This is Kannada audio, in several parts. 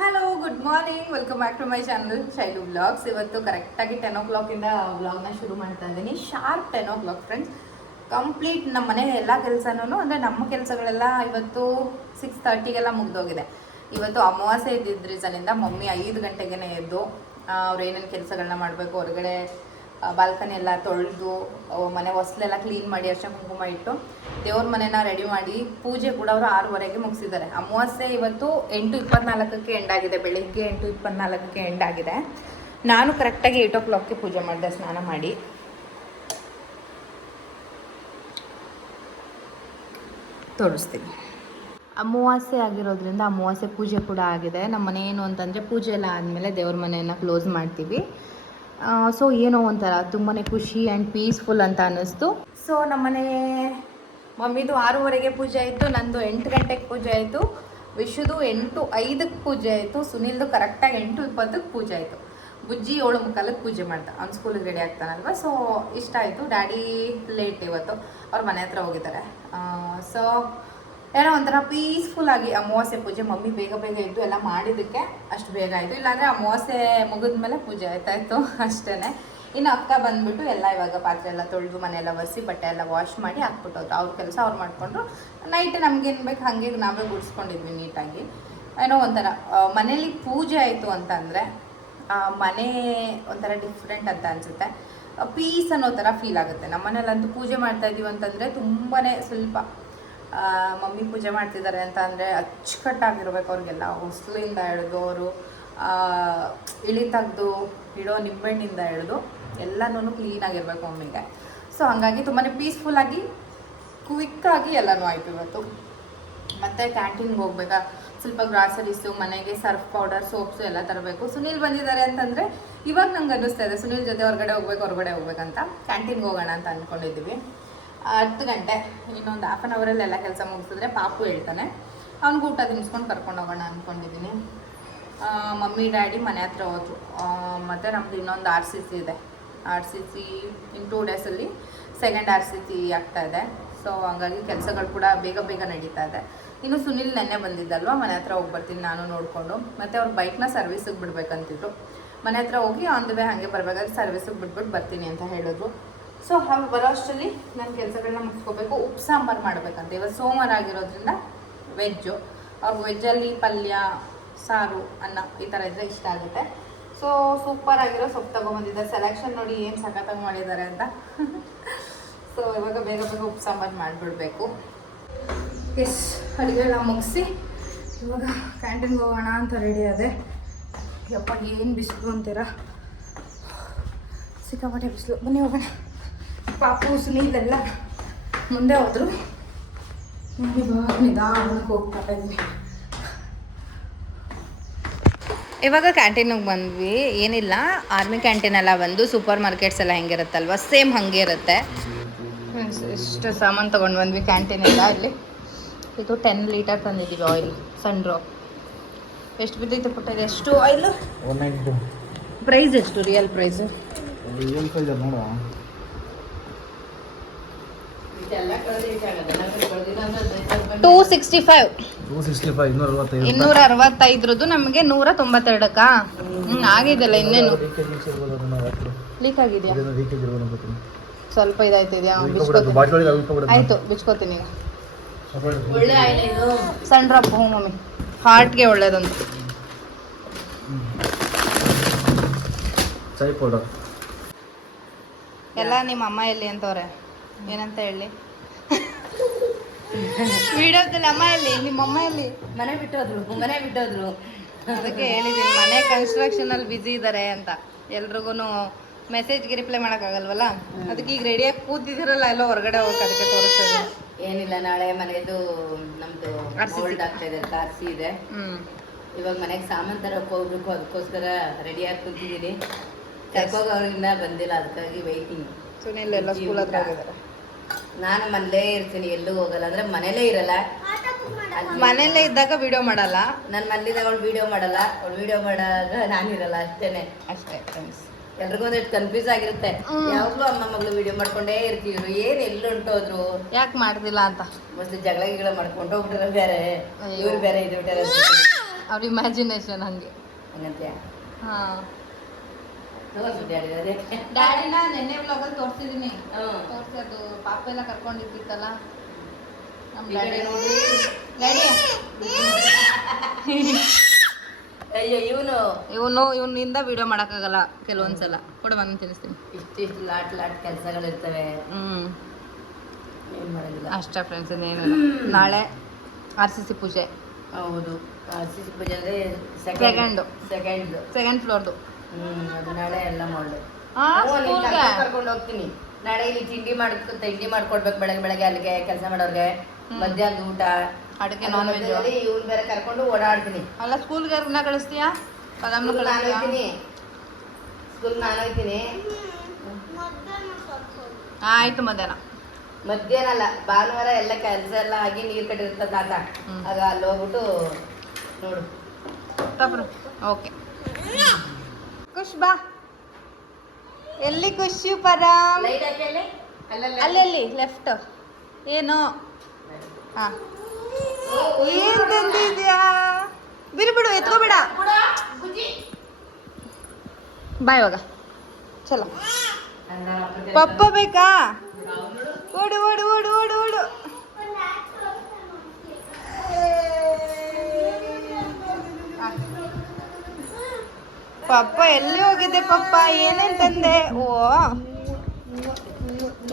Hello good morning welcome back to my channel Shailu blogs. ಇವತ್ತು ಕರೆಕ್ಟಾಗಿ 10 o'clock ವ್ಲಾಗ್ನ ಶುರು ಮಾಡ್ತಾ ಇದ್ದೀನಿ. Sharp 10 o'clock friends. ಕಂಪ್ಲೀಟ್ ನಮ್ಮ ಮನೆ ಎಲ್ಲ ಕೆಲಸನೂ ಅಂದರೆ ನಮ್ಮ ಕೆಲಸಗಳೆಲ್ಲ ಇವತ್ತು 6:30ಗೆಲ್ಲ ಮುಗಿದೋಗಿದೆ. ಇವತ್ತು ಅಮಾವಾಸ್ಯೆ ಇದ್ದಿದ್ದ ರೀಸನಿಂದ ಮಮ್ಮಿ 5 ಗಂಟೆಗೆ ಎದ್ದು ಅವ್ರು ಏನೇನು ಕೆಲಸಗಳನ್ನ ಮಾಡಬೇಕು, ಹೊರಗಡೆ ಬಾಲ್ಕನಿ ಎಲ್ಲ ತೊಳೆದು ಮನೆ ಹೊಸಲೆಲ್ಲ ಕ್ಲೀನ್ ಮಾಡಿ ಅರ್ಶಿನ ಕುಂಕುಮ ಇಟ್ಟು ದೇವ್ರ ಮನೆನ ರೆಡಿ ಮಾಡಿ ಪೂಜೆ ಕೂಡ ಅವರು 6:30ಗೆ ಮುಗಿಸಿದ್ದಾರೆ. ಅಮಾವಾಸ್ಯೆ ಇವತ್ತು 8:24ಕ್ಕೆ ಎಂಡ್ ಆಗಿದೆ. ಬೆಳಿಗ್ಗೆ 8:24ಕ್ಕೆ ಎಂಡ್ ಆಗಿದೆ. ನಾನು ಕರೆಕ್ಟಾಗಿ 8 o'clockಗೆ ಪೂಜೆ ಮಾಡಿದೆ, ಸ್ನಾನ ಮಾಡಿ. ತೋರಿಸ್ತೀನಿ. ಅಮಾವಾಸ್ಯೆ ಆಗಿರೋದ್ರಿಂದ ಅಮಾವಾಸ್ಯೆ ಪೂಜೆ ಕೂಡ ಆಗಿದೆ. ನಮ್ಮ ಮನೆ ಏನು ಅಂತಂದರೆ ಪೂಜೆ ಎಲ್ಲ ಆದಮೇಲೆ ದೇವ್ರ ಮನೆಯನ್ನು ಕ್ಲೋಸ್ ಮಾಡ್ತೀವಿ. ಸೊ ಏನೋ ಒಂಥರ ತುಂಬಾ ಖುಷಿ ಆ್ಯಂಡ್ ಪೀಸ್ಫುಲ್ ಅಂತ ಅನ್ನಿಸ್ತು. ಸೊ ನಮ್ಮನೆ ಮಮ್ಮಿದು 6:30ಗೆ ಪೂಜೆ ಆಯಿತು, ನಂದು 8 ಗಂಟೆಗೆ ಪೂಜೆ ಆಯಿತು, ವಿಶುದು 8:05ಕ್ಕೆ ಪೂಜೆ ಆಯಿತು, ಸುನಿಲ್ದು ಕರೆಕ್ಟಾಗಿ 8:20ಕ್ಕೆ ಪೂಜೆ ಆಯಿತು. ಬುಜ್ಜಿ 7:45ಕ್ಕೆ ಪೂಜೆ ಮಾಡ್ತಾ ಅವ್ನು ಸ್ಕೂಲಿಗೆ ರೆಡಿ ಆಗ್ತಾನಲ್ವ. ಸೊ ಇಷ್ಟ ಆಯಿತು. ಡ್ಯಾಡಿ ಲೇಟ್ ಇವತ್ತು, ಅವ್ರ ಮನೆ ಹತ್ರ ಹೋಗಿದ್ದಾರೆ. ಸೊ ಏನೋ ಒಂಥರ ಪೀಸ್ಫುಲ್ಲಾಗಿ ಅಮಾವಾಸ್ಯೆ ಪೂಜೆ ಮಮ್ಮಿ ಬೇಗ ಬೇಗ ಇದ್ದು ಎಲ್ಲ ಮಾಡಿದ್ದಕ್ಕೆ ಅಷ್ಟು ಬೇಗ ಆಯಿತು. ಇಲ್ಲಾಂದರೆ ಅಮಾವಾಸ್ಯೆ ಮುಗಿದ್ಮೇಲೆ ಪೂಜೆ ಆಯ್ತಾಯಿತ್ತು ಅಷ್ಟೇ. ಇನ್ನು ಅಕ್ಕ ಬಂದುಬಿಟ್ಟು ಎಲ್ಲ ಇವಾಗ ಪಾತ್ರೆ ಎಲ್ಲ ತೊಳೆದು ಮನೆಯೆಲ್ಲ ಒರೆಸಿ ಬಟ್ಟೆ ಎಲ್ಲ ವಾಶ್ ಮಾಡಿ ಹಾಕ್ಬಿಟ್ಟೋದ್ರು. ಅವ್ರ ಕೆಲಸ ಅವ್ರು ಮಾಡಿಕೊಂಡ್ರು. ನೈಟ್ ನಮಗೇನು ಬೇಕು ಹಾಗೆ ನಾವೇ ಗುಡಿಸ್ಕೊಂಡಿದ್ವಿ ನೀಟಾಗಿ. ಏನೋ ಒಂಥರ ಮನೇಲಿ ಪೂಜೆ ಆಯಿತು ಅಂತಂದರೆ ಮನೆ ಒಂಥರ ಡಿಫ್ರೆಂಟ್ ಅಂತ ಅನಿಸುತ್ತೆ. ಪೀಸ್ ಅನ್ನೋ ಥರ ಫೀಲ್ ಆಗುತ್ತೆ. ನಮ್ಮ ಮನೇಲಂತೂ ಪೂಜೆ ಮಾಡ್ತಾಯಿದ್ದೀವಿ ಅಂತಂದರೆ ತುಂಬಾ ಸ್ವಲ್ಪ ಮಮ್ಮಿ ಪೂಜೆ ಮಾಡ್ತಿದ್ದಾರೆ ಅಂತ ಅಂದರೆ ಅಚ್ಚುಕಟ್ಟಾಗಿರ್ಬೇಕು. ಅವ್ರಿಗೆಲ್ಲ ಹೊಸಲಿಂದ ಹಿಡಿದು ಅವರು ಇಳಿ ತೆಗೆದು ಇಡೋ ನಿಂಬೆಹಣ್ಣಿಂದ ಹಿಡಿದು ಎಲ್ಲನೂ ಕ್ಲೀನಾಗಿರ್ಬೇಕು ಮಮ್ಮಿಗೆ. ಸೊ ಹಾಗಾಗಿ ತುಂಬಾ ಪೀಸ್ಫುಲ್ಲಾಗಿ ಕ್ವಿಕ್ಕಾಗಿ ಎಲ್ಲನೂ ಆಯಿತು ಇವತ್ತು. ಮತ್ತು ಕ್ಯಾಂಟೀನ್ಗೆ ಹೋಗ್ಬೇಕಾ, ಸ್ವಲ್ಪ ಗ್ರಾಸರೀಸು, ಮನೆಗೆ ಸರ್ಫ್ ಪೌಡರ್, ಸೋಪ್ಸು ಎಲ್ಲ ತರಬೇಕು. ಸುನಿಲ್ ಬಂದಿದ್ದಾರೆ ಅಂತಂದರೆ ಇವಾಗ ನಂಗೆ ಅನ್ನಿಸ್ತಾ ಇದೆ ಸುನಿಲ್ ಜೊತೆ ಹೊರಗಡೆ ಹೋಗ್ಬೇಕಂತ. ಕ್ಯಾಂಟೀನ್ಗೆ ಹೋಗೋಣ ಅಂತ ಅಂದ್ಕೊಂಡಿದ್ದೀವಿ. 10 ಗಂಟೆ, ಇನ್ನೊಂದು ಹಾಫ್ ಆನ್ ಅವರಲ್ಲಿ ಎಲ್ಲ ಕೆಲಸ ಮುಗಿಸಿದ್ರೆ ಪಾಪು ಹೇಳ್ತಾನೆ. ಅವ್ನಿಗೆ ಊಟ ತಿನ್ನಿಸ್ಕೊಂಡು ಕರ್ಕೊಂಡು ಹೋಗೋಣ ಅಂದ್ಕೊಂಡಿದ್ದೀನಿ. ಮಮ್ಮಿ ಡ್ಯಾಡಿ ಮನೆ ಹತ್ರ ಹೋದ್ರು. ಮತ್ತು ನಮ್ಮದು ಇನ್ನೊಂದು RCC ಇದೆ. RCC ಇನ್ 2 ಡೇಸಲ್ಲಿ ಸೆಕೆಂಡ್ RCC ಆಗ್ತಾಯಿದೆ. ಸೊ ಹಂಗಾಗಿ ಕೆಲಸಗಳು ಕೂಡ ಬೇಗ ಬೇಗ ನಡೀತಾ ಇದೆ. ಇನ್ನು ಸುನಿಲ್ ನೆನ್ನೆ ಬಂದಿದ್ದಲ್ವ, ಮನೆ ಹತ್ರ ಹೋಗಿ ಬರ್ತೀನಿ ನಾನು ನೋಡಿಕೊಂಡು. ಮತ್ತು ಅವ್ರ ಬೈಕ್ನ ಸರ್ವಿಸಿಗೆ ಬಿಡಬೇಕಂತಿದ್ರು. ಮನೆ ಹತ್ರ ಹೋಗಿ ಆನ್ ದ ವೇ ಹಾಗೆ ಬರಬೇಕಾದ್ರೆ ಸರ್ವಿಸಿಗೆ ಬಿಟ್ಬಿಟ್ಟು ಬರ್ತೀನಿ ಅಂತ ಹೇಳಿದ್ರು. ಸೊ ಹಾಗೆ ಬರೋ ಅಷ್ಟರಲ್ಲಿ ನನ್ನ ಕೆಲಸಗಳನ್ನ ಮುಗಿಸ್ಕೋಬೇಕು. ಉಪ್ಪು ಸಾಂಬಾರು ಮಾಡಬೇಕಂತ. ಇವತ್ತು ಸೋಮವಾರ ಆಗಿರೋದ್ರಿಂದ ವೆಜ್ಜು. ಅವ್ರಿಗೆ ವೆಜ್ಜಲ್ಲಿ ಪಲ್ಯ, ಸಾರು, ಅನ್ನ ಈ ಥರ ಇದ್ದರೆ ಇಷ್ಟ ಆಗುತ್ತೆ. ಸೊ ಸೂಪರ್ ಆಗಿರೋ ಸೊಪ್ಪು ತೊಗೊಂಬಂದಿದ್ದಾರೆ. ಸೆಲೆಕ್ಷನ್ ನೋಡಿ ಏನು ಸಖತ್ತಾಗಿ ಮಾಡಿದ್ದಾರೆ ಅಂತ. ಸೊ ಇವಾಗ ಬೇಗ ಬೇಗ ಉಪ್ಪು ಸಾಂಬಾರು ಮಾಡಿಬಿಡ್ಬೇಕು. ಎಸ್, ಅಡುಗೆ ಎಲ್ಲ ಮುಗಿಸಿ ಇವಾಗ ಕ್ಯಾಂಟೀನ್ಗೆ ಹೋಗೋಣ ಅಂತ ರೆಡಿ ಅದೇ. ಯಪ್ಪ ಏನು ಬಿಸಿಲು ಅಂತೀರ, ಸಿಕ್ಕಾಪಟ್ಟೆ ಬಿಸಿಲು. ಬನ್ನಿ ಹೋಗೋಣ. ಪಾಪು ಸುನೀಲೆಲ್ಲ ಮುಂದೆ ಹೋದರು. ನಿಧಾನಕ್ಕೆ ಹೋಗ್ತಾ ಇದ್ವಿ. ಇವಾಗ ಕ್ಯಾಂಟೀನಿಗೆ ಬಂದ್ವಿ. ಏನಿಲ್ಲ, ಆರ್ಮಿ ಕ್ಯಾಂಟೀನೆಲ್ಲ ಬಂದು ಸೂಪರ್ ಮಾರ್ಕೆಟ್ಸ್ ಎಲ್ಲ ಹೆಂಗಿರುತ್ತಲ್ವ ಸೇಮ್ ಹಾಗೆ ಇರುತ್ತೆ. ಇಷ್ಟು ಸಾಮಾನು ತೊಗೊಂಡು ಬಂದ್ವಿ ಕ್ಯಾಂಟೀನೆಲ್ಲ. ಇಲ್ಲಿ ಇದು 10 ಲೀಟರ್ ತಂದಿದ್ದೀವಿ ಆಯಿಲ್, ಸನ್ ಡ್ರಾಪ್. ಎಷ್ಟು ಬಿದ್ದೈತೆ ಪುಟ್ಟ? ಇದು ಎಷ್ಟು ಆಯಿಲು? 192. ಪ್ರೈಸ್ ಎಷ್ಟು? Real price 265. 265 ನಮಗೆ 192. ಆಗಿದೆಲ್ಲ. ಇನ್ನೇನು ಲೀಕ್ ಆಗಿದೆಯಾ? ಸ್ವಲ್ಪ ಇದಾಯ್ತಿದೆಯಾ? ಆಯಿತು, ಬಿಚ್ಕೋತೀನಿ. ಒಳ್ಳೆ ಆಯಿಲ್ ಇದು, ಸನ್ ಡ್ರಾಪ್. ಹ್ಞೂ ಮಮ್ಮಿ, ಹಾರ್ಟ್ಗೆ ಒಳ್ಳೇದಂತ. ಎಲ್ಲ ನಿಮ್ಮ ಅಮ್ಮ ಎಲ್ಲಿ ಅಂತವ್ರೆ, ಏನಂತ ಹೇಳಿ ವಿಡಿಯೋದಲ್ಲಿ. ಅಮ್ಮ ಎಲ್ಲಿ? ನಿಮ್ಮ ಅಮ್ಮ ಎಲ್ಲಿ? ಮನೆ ಬಿಟ್ಟೋದ್ರು. ಅದಕ್ಕೆ ಹೇಳಿದ್ದೀನಿ ಮನೆ ಕನ್ಸ್ಟ್ರಕ್ಷನಲ್ಲಿ ಬ್ಯುಸಿ ಇದ್ದಾರೆ ಅಂತ. ಎಲ್ರಿಗೂ ಮೆಸೇಜ್ಗೆ ರಿಪ್ಲೈ ಮಾಡೋಕ್ಕಾಗಲ್ವಲ್ಲ, ಅದಕ್ಕೆ ಈಗ ರೆಡಿಯಾಗಿ ಕೂತಿದ್ದೀರಲ್ಲ, ಎಲ್ಲೋ ಹೊರಗಡೆ ಹೋಗಕ್ಕೆ ಅದಕ್ಕೆ ತೋರಿಸೋದು. ಏನಿಲ್ಲ, ನಾಳೆ ಮನೆದು ನಮ್ದು ಹೋಲ್ಡ್ ಆಗ್ತಾ ಇದೆ, ಕಾರ್ಸಿ ಇದೆ. ಇವಾಗ ಮನೆಗೆ ಸಾಮಾನು ತರಕ್ಕೆ ಹೋಗ್ಬೇಕು, ಅದಕ್ಕೋಸ್ಕರ ರೆಡಿಯಾಗಿ ಕೂತಿದ್ದೀನಿ. ಕರ್ಕೋಗವ್ರಿಂದ ಬಂದಿಲ್ಲ, ಅದಕ್ಕಾಗಿ ವೈಟಿಂಗ್. ಸುನಿಲ್ ಎಲ್ಲ ಸ್ಕೂಲ್ ಹತ್ರ ಹೋಗಿದ್ದಾರೆ. ನಾನು ಮನೇಲೇ ಇರ್ತೀನಿ, ಎಲ್ಲೂ ಹೋಗಲ್ಲ. ಅಂದ್ರೆ ಮನೇಲೇ ಇರಲ್ಲ. ಮನೇಲೇ ಇದ್ದಾಗ ವಿಡಿಯೋ ಮಾಡಲ್ಲ. ನನ್ನ ಮನೇಲಿದ್ದಾಗ ಅವ್ಳು ವಿಡಿಯೋ ಮಾಡಲ್ಲ, ಅವ್ಳು ವಿಡಿಯೋ ಮಾಡಾಗ ನಾನಿರಲ್ಲ. ಅಷ್ಟೇ ಫ್ರೆಂಡ್ಸ್. ಎಲ್ರಿಗೂ ಒಂದಿಟ್ಟು ಕನ್ಫ್ಯೂಸ್ ಆಗಿರುತ್ತೆ. ಯಾವಾಗಲೂ ಅಮ್ಮ ಮಗಳು ವಿಡಿಯೋ ಮಾಡ್ಕೊಂಡೇ ಇರ್ತಿದ್ರು. ಏನು ಎಲ್ಲಿ ಹೊಂಟೋದ್ರು, ಯಾಕೆ ಮಾಡ್ತಿಲ್ಲ ಅಂತ ಮೋಸ್ಟ್ಲಿ ಜಗಳ ಮಾಡ್ಕೊಂಡು ಹೋಗ್ಬಿಟ್ರೆ ಬೇರೆ, ಇವ್ರು ಬೇರೆ ಇದು ಬಿಟ್ಟಾರೆ. ಅವ್ರ ಇಮ್ಯಾಜಿನೇಷನ್ ಹಂಗೆ. ಹಂಗಂತ್ಯಾ? ಹಾಂ, ತೋರ್ಸು ಡ್ಯಾಡಿ ಅದೇ. ಡ್ಯಾಡಿನ ನೆನ್ನೆ ವ್ಲಾಗಲ್ಲಿ ತೋರಿಸಿದ್ದೀನಿ. ಹ್ಞೂ. ತೋರಿಸಿ ಅದು ಪಾಪ ಎಲ್ಲ ಕರ್ಕೊಂಡಿದ್ದಿತ್ತಲ್ಲ ನಮ್ಮ ಈ ಕಡೆ ಡ್ಯಾಡಿ. ನೋಡ್ರಿ. ಡ್ಯಾಡಿ ಅಯ್ಯೋ ಇವನಿಂದ ವಿಡಿಯೋ ಮಾಡೋಕ್ಕಾಗಲ್ಲ ಕೆಲವೊಂದ್ಸಲ. ಕೊಡು ಬಂದು ತಿನ್ನಿಸ್ತೀನಿ. ಇಷ್ಟಿಷ್ಟು ಲಾಟ್ ಕೆಲಸಗಳಿರ್ತವೆ, ಏನು ಮಾಡೋದಿಲ್ಲ. ಅಷ್ಟೇ ಫ್ರೆಂಡ್ಸ್, ಇನ್ನೇನಿಲ್ಲ. ನಾಳೆ RCC ಪೂಜೆ. ಹೌದು, RCC ಪೂಜೆ ಅಂದರೆ ಸೆಕೆಂಡ್ ಫ್ಲೋರ್ದು. ಅದು ನಾಳೆ ಎಲ್ಲ ಮಾಡೋದು. ಸ್ಕೂಲ್ಗೆ ಕರ್ಕೊಂಡು ಹೋಗ್ತೀನಿ. ನಾಳೆ ಇಲ್ಲಿ ತಿಂಡಿ ಮಾಡ್ಕೊಡ್ಬೇಕು, ಬೆಳಗ್ಗೆ ಅಲ್ಲಿಗೆ ಕೆಲಸ ಮಾಡೋರ್ಗೆ. ಮಧ್ಯಾಹ್ನದ ಊಟ, ಅಡುಗೆ, ನಾನ್ ವೆಜ್. ಇವ್ನು ಬೇರೆ ಕರ್ಕೊಂಡು ಓಡಾಡ್ತೀನಿ. ಅಲ್ಲ, ಸ್ಕೂಲ್ಗೆ ಯಾರನ್ನ ಕಳಿಸ್ತೀಯಾ? ಪದಮ್ನ ನಾನು ಕಳಿಸ್ತೀಯಾ? ಹೋಗ್ತೀನಿ, ಸ್ಕೂಲ್ ನಾನು ಹೋಗ್ತೀನಿ. ಆಯ್ತು, ಮಧ್ಯಾಹ್ನ ಅಲ್ಲ, ಭಾನುವಾರ ಎಲ್ಲ ಕೆಲಸ ಎಲ್ಲ ಆಗಿ ನೀರು ಕಟ್ಟಿರ್ತ ತಾತ. ಆಗ ಅಲ್ಲಿ ಹೋಗ್ಬಿಟ್ಟು ನೋಡು. ಓಕೆ. ಖುಷ್ ಬಾ. ಎಲ್ಲಿ ಖುಷಿ ಪರಾಮ್? ಲೈಟ್ ಹಾಕಿ ಅಲ್ಲಲ್ಲಿ ಲೆಫ್ಟ್. ಏನು? ಹಾಂ, ಏನು ತಂದಿದ್ಯಾ? ಬಿಡು, ಎತ್ಕೋಬೇಡ. ಬಾ ಇವಾಗ. ಚಲೋ. ಪಪ್ಪ ಬೇಕಾ? ಓಡು. ಪಪ್ಪ ಎಲ್ಲಿ ಹೋಗಿದ್ದೆ ಪಪ್ಪ? ಏನೇನು ತಂದೆ? ಓ,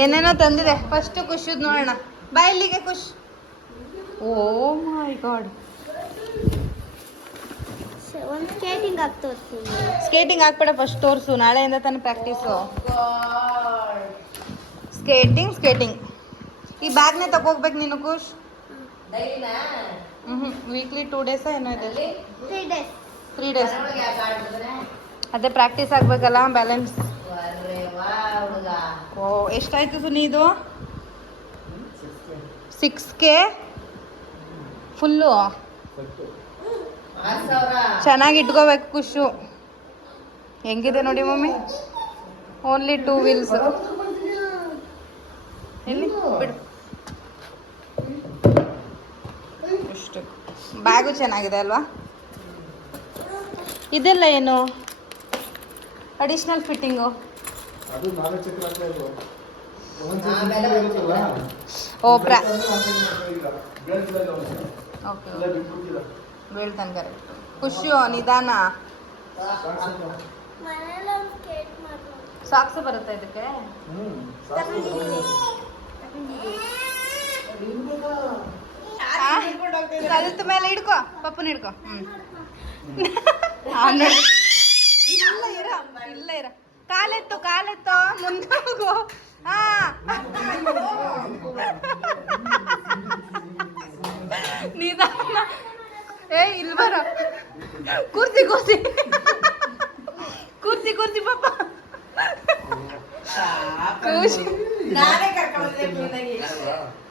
ಏನೇನೋ ತಂದಿದೆ. ಫಸ್ಟ್ ಖುಷಿದ್ ನೋಡೋಣ. ಬಾ ಇಲ್ಲಿಗೆ ಖುಷ್. ಓ ಮೈ ಗಾಡ್. ಸ್ಕೇಟಿಂಗ್ ಹಾಕ್ಬೇಡ, ಫಸ್ಟ್ ತೋರಿಸು. ನಾಳೆಯಿಂದ ತಾನೇ ಪ್ರಾಕ್ಟೀಸು. ಸ್ಕೇಟಿಂಗ್. ಈ ಬ್ಯಾಗ್ನೇ ತಗೋಗ್ಬೇಕು ನೀನು ಖುಷ್. ವೀಕ್ಲಿ 2 ಡೇಸ ಏನೋ ಇದೆ. 3 ಡೇಸ್. ಅದೇ ಪ್ರಾಕ್ಟೀಸ್ ಆಗ್ಬೇಕಲ್ಲ, ಬ್ಯಾಲೆನ್ಸ್. ಓ, ಎಷ್ಟಾಯ್ತು ಸುನಿ ಇದು? 6K full. ಚೆನ್ನಾಗಿ ಇಟ್ಕೋಬೇಕು ಖುಷು. ಹೆಂಗಿದೆ ನೋಡಿ ಮಮ್ಮಿ, ಓನ್ಲಿ 2 ವೀಲ್ಸ್. ಎಲ್ಲಿ ಬಿಡು. ಇಷ್ಟು ಬ್ಯಾಗು ಚೆನ್ನಾಗಿದೆ ಅಲ್ವಾ? ಇದೆಲ್ಲ ಏನು ಅಡಿಷ್ನಲ್ ಫಿಟ್ಟಿಂಗು? ಓ ಓಕೆ, ಬೀಳ್ತಾನೆ ಕರೆಕ್ಟ್. ಖುಷಿಯೋ ನಿಧಾನ. ಸಾಕ್ಸ್ ಬರುತ್ತೆ ಇದಕ್ಕೆ? ಕಲಿತ ಮೇಲೆ ಹಿಡ್ಕೊ, ಪಪ್ಪನ ಹಿಡ್ಕೊ. ಇಲ್ಲ ಇರ. ಕಾಲೆತ್ತು ಮುಂದೆ ಹೋಗು. ನಿಧಾನ. ಇಲ್ಲಿ ಬರ. ಕೂರ್ಸಿ ಪಾಪ.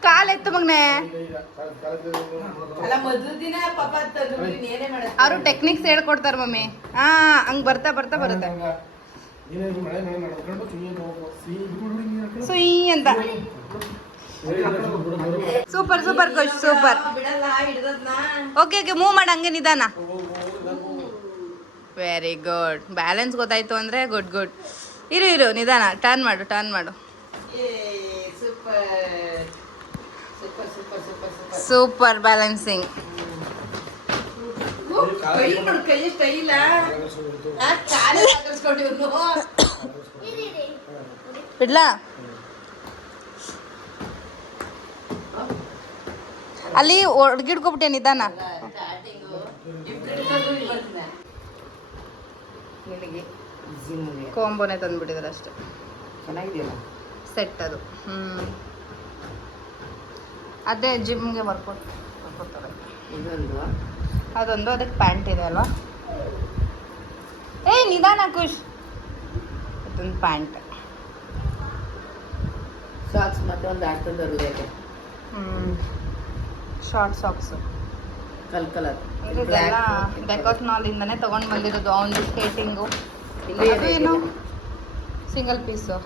ಕಾಲೆತ್ತು ಮಗನೆ. ಅವರು ಟೆಕ್ನಿಕ್ಸ್ ಹೇಳ್ಕೊಡ್ತಾರ ಮಮ್ಮಿ. ಹಂಗ್ ಬರ್ತಾ ಬರುತ್ತೆ. ಸುಯ್ ಅಂತ. ಸೂಪರ್ ಖುಷ್, ಸೂಪರ್. ಓಕೆ, ಮೂವ್ ಮಾಡ ಹಂಗೆ ನಿಧಾನ. Very good. ಬ್ಯಾಲೆನ್ಸ್ ಗೊತ್ತಾಯ್ತು ಅಂದ್ರೆ ಗುಡ್. ಇರು ನಿಧಾನ. ಟರ್ನ್ ಮಾಡು. Super balancing. ಬಿಡ್ಲಾ? ಅಲ್ಲಿ ಒಡ್ಗಿಡ್ಕೊಬಿಟ್ಟೆ ನಿಧಾನ. ಕಾಂಬೋನೇ ತಂದ್ಬಿಟ್ಟಿದ್ದಾರೆ ಅಷ್ಟೇ. ಚೆನ್ನಾಗಿದೆಯಲ್ಲ ಸೆಟ್ ಅದು. ಅದೇ ಜಿಮ್ಗೆ ವರ್ಕೌಟ್ ಅದೊಂದು. ಅದಕ್ಕೆ ಪ್ಯಾಂಟ್ ಇದೆ ಅಲ್ವಾ? ನಿಧಾನ ಖುಷ್. ಅದೊಂದು ಪ್ಯಾಂಟ್, ಸಾಕ್ಸ್ ಮತ್ತೆ ಒಂದು ಆಡ್ತಂದು ಶಾರ್ಟ್ ಸಾಕ್ಸು. ಕಲರ್ ಇದೆಲ್ಲ ಡೆಕಾಟ್ನಾಲಿಂದನೇ ತೊಗೊಂಡು ಬಂದಿರೋದು. ಅವನು ಸ್ಕೇಟಿಂಗು. ಅದು ಏನು ಸಿಂಗಲ್ ಪೀಸು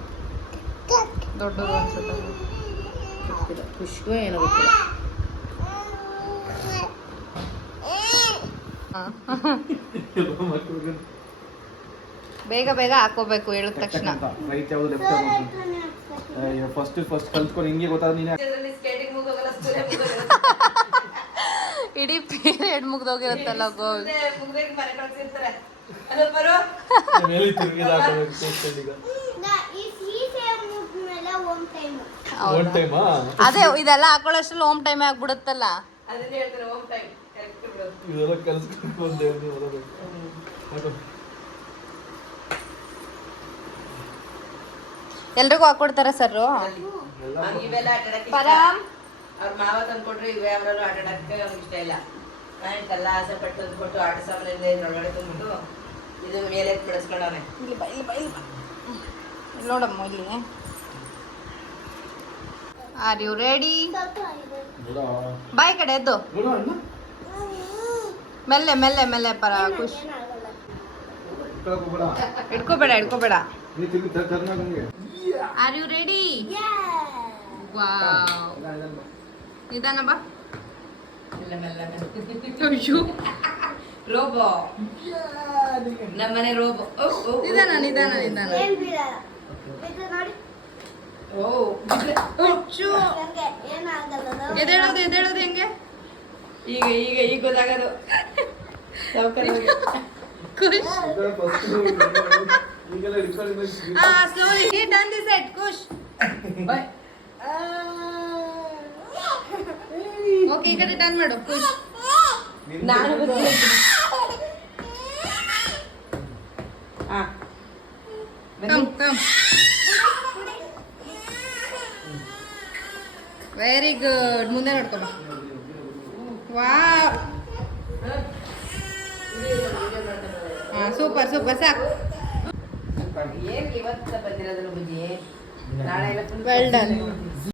ದೊಡ್ಡದು ಅನ್ಸುತ್ತೆ. ಖುಷ್ಗೂ ಏನೋ ಗೊತ್ತಿಲ್ಲ. ಬೇಗ ಬೇಗ ಹಾಕೋಬೇಕು ಹೇಳಿದ ತಕ್ಷಣ. ರೈಟ್ ಯಾವ್ದು ಲೆಫ್ಟ್ ಫಸ್ಟ್ ಕಲ್ತ್ಕೊಂಡು ಹಿಂಗೆ ಗೊತ್ತಾದ ನೀನೆ. ಇಡೀ ಪೀರಿಯಡ್ ಮುಗ್ದೋಗಿರುತ್ತಲ್ಲ ಗೋಲ್. ಅದೇ ಇದೆಲ್ಲ ಹಾಕೊಳ್ಳೋಷ್ಟ್ರಲ್ಲಿ ಹೋಮ್ ಟೈಮ್ ಆಗ್ಬಿಡುತ್ತಲ್ಲ. ಇದೆಲ್ಲ ಕಲ್ಸ್ಕೊಂಡು ಎಲ್ರಿಗೂ ಹಾಕೊಡ್ತಾರ ಸರ್? ಇವೆಲ್ಲ ಪರಾಮ್ ಅವ್ರ ಮಾವ ತಂದ್ಕೊಟ್ರು ಇವೆ ಅವರಲ್ಲೂ ಆಟ ಆಡಕ್ಕೆ ಅವ್ನಿಗೆ ಇಷ್ಟ ಇಲ್ಲ. ನಾನೆಲ್ಲ ಆಸೆ ಪಟ್ಟು ತಂದ್ಕೊಟ್ಟು ಆಟ ಸಾಮಾನೆಲ್ಲ ಇದ್ರೊಳಗಡೆ ತುಂಬಿಟ್ಟು ಇದು ಮೇಲೆ ಎತ್ತು ಬೆಳೆಸ್ಕೊಂಡವನೆ. ಇಲ್ಲಿ ಬಾ ಇಲ್ಲಿ ಬಾ ಇಲ್ಲಿ ಬಾ. ಇಲ್ಲಿ ನೋಡಮ್ಮ ಇಲ್ಲಿ. R you ready? ಬಾಯ್ ಕಡೆ ಎದ್ದು. ಮೆಲ್ಲೆ ಮೆಲ್ಲೆ ಮೆಲ್ಲೆ ಪರ ಖುಷ್. ಇಟ್ಕೋಬೇಡ ಇಟ್ಕೋಬೇಡ. Are you ready? ವಾವ್. ನಿಧಾನ ಬಾ. ಅಯ್ಯೋ ರೋಬೋ ನಮ್ಮನೆ ರೋಬೋ. ನಿಧಾನ ನಿಧಾನ ನಿಧಾನ. ಓ ಎದೇಳೋದು ಎದೇಳೋದು ಹೆಂಗೆ? ಈಗ ಈಗ ಈಗ ಗೊತ್ತಾಗೋದು. ಖುಷ್. slowly he done this at Khush. Okay ಈ ಕಡೆ ಟರ್ನ್ ಮಾಡು ಖುಷ್. ನಾನು ಕಮ್ ಕಮ್. Very good. ಮುಂದೆ ನೋಡ್ಕೊ ಬಾ. ವಾವ್. ಸೂಪರ್ ಸೂಪರ್ ಸಾಕು. ಏನ್ ಇವತ್ತು ಬಂದಿರೋದ್ರ ಬುಜ್ಜಿ? ನಾಳೆ ಎಲ್ಲ ವೆಲ್ ಡನ್.